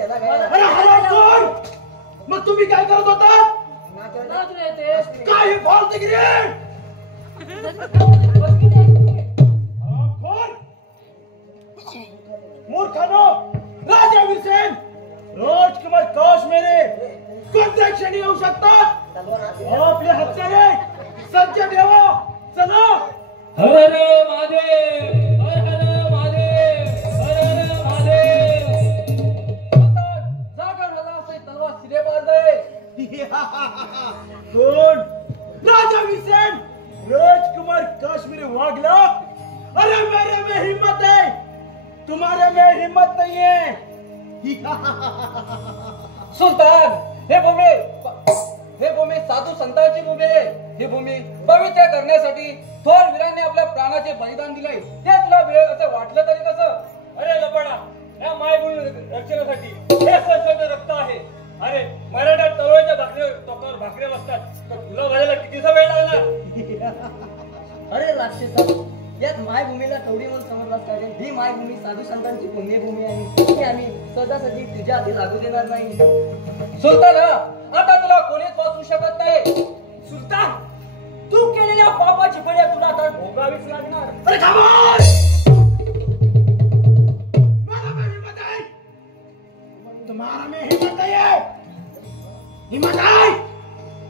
त्याला काय अरे हरामखोर मग तुम्ही काय करत होता काय फालतूगिरी हरामखोर मूर्खानो राजा वीरसेन राजकुमार काश्मीरी कोणत्या क्षणी येऊ शकतात आपले हत्यारे सज्ज ठेवा चला हर हर महादेव हर हर महादेव हर हर महादेव जागर मला असे तलवार सिरे मार दे कोण राजा वीरसेन राजकुमार काश्मीरी वागला अरे मेरे में हिम्मत है तुम्हारे में हिम्मत नहीं है सुलतान हे भूमी साधू संतांची भूमी आहे ही भूमी पवित्र करण्यासाठी थोर वीरांनी आपल्या प्राणाचे बलिदान दिले ते तुला वेळ असं वाटलं तरी कसं अरे लपडा या मायभूमी रक्षणासाठी हे सशस्त्र रक्त आहे अरे मराठा तळवाच्या टोकावर भाकऱ्या बसतात तर तुला व्हायला कितीचा वेळ लागला अरे राक्षसा यात मायभूमीला कवडी म्हणून समजलास का ही मायभूमी साधू संतांची पुण्यभूमी आहे ही आम्ही सहजासहजी तुझ्या हाती लागू देणार नाही सुलतान आता तुला कोणीच वाचू शकत नाही सुलतान तू केलेल्या पापाची फळे तुला आता भोगावीच लागणार अरे खामोश मेरा में हिम्मत है तुम्हारा में हिम्मत नहीं है हिम्मत है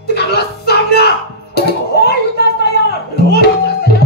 तो कर लो सामने हो युद्धास तयार हो युद्धास तयार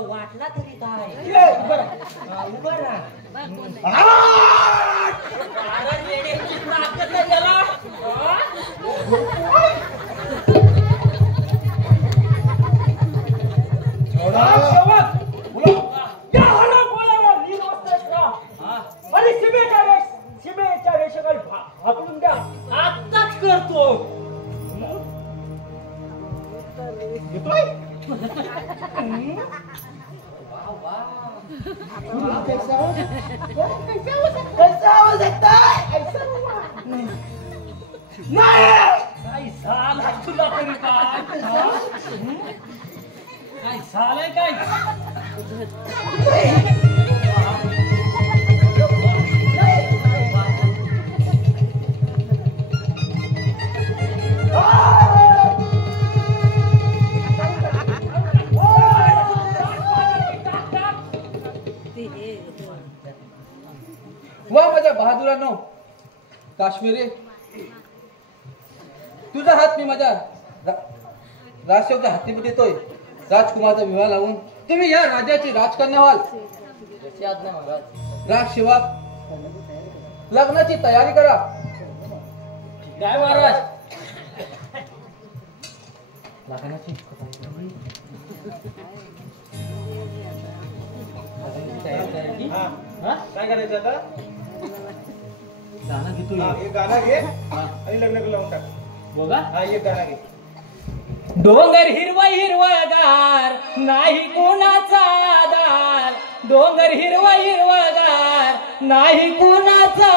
वाटला तरी काय शिमेच्या रेषेखाली भाकलून द्या आत्ताच करतो येतोय कैसा हो सकता है ऐसा नहीं काय झालं तुला तरी काय झालंय काय बहादुरांनो, काश्मीरी तुझा हात मी माझ्या राजसेवच्या हाती देतोय. राजकुमारचा विवाह लावून तुम्ही या राज्याची राजकन्या व्हाल. जशी आज्ञा महाराज. राजसेवक लग्नाची तयारी करा. काय महाराज? लग्नाची काय करायचं आता? गाणं घेतो. एक गाणं घे आणि लग्न लावून टाक. बोला. हा एक गाणं घे. डोंगर हिरवा हिरवागार नाही कोणाचा दार. डोंगर हिरवा हिरवागार नाही कोणाचा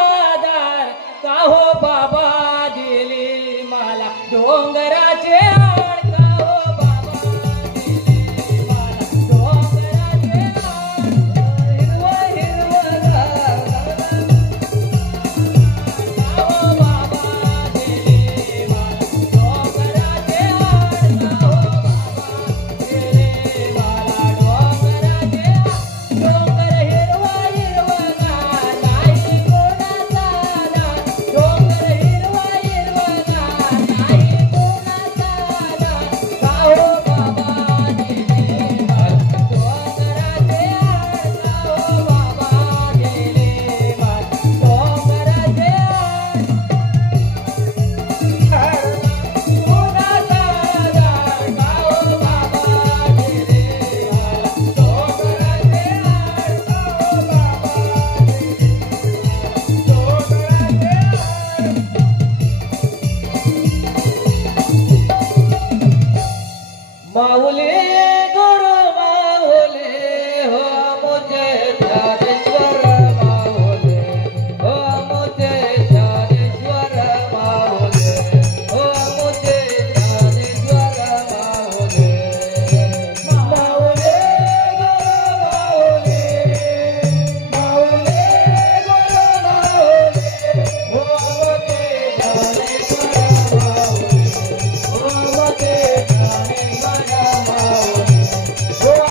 दार. का हो बाबा दिली मला डोंगराचे हार. का हो बाबा दिली मला डोंगराचे हार. हिरवा हिरवागार. का हो बाबा दिली मला डोंगराचे हार. का हो बाबा दिली मला डोंगराचे हार. डोंगर हिरवा हिरवागार नाही कोणाचा दार. डोंगर हिरवा हिरवागार नाही कोणाचा दार. का हो बाबा दिली मला डोंगराचे हार. का हो बाबा दिली मला डोंगराचे हार. कोणाचा दार. का हो बाबा दिली मला डोंगराचे हार. का हो बाबा माऊली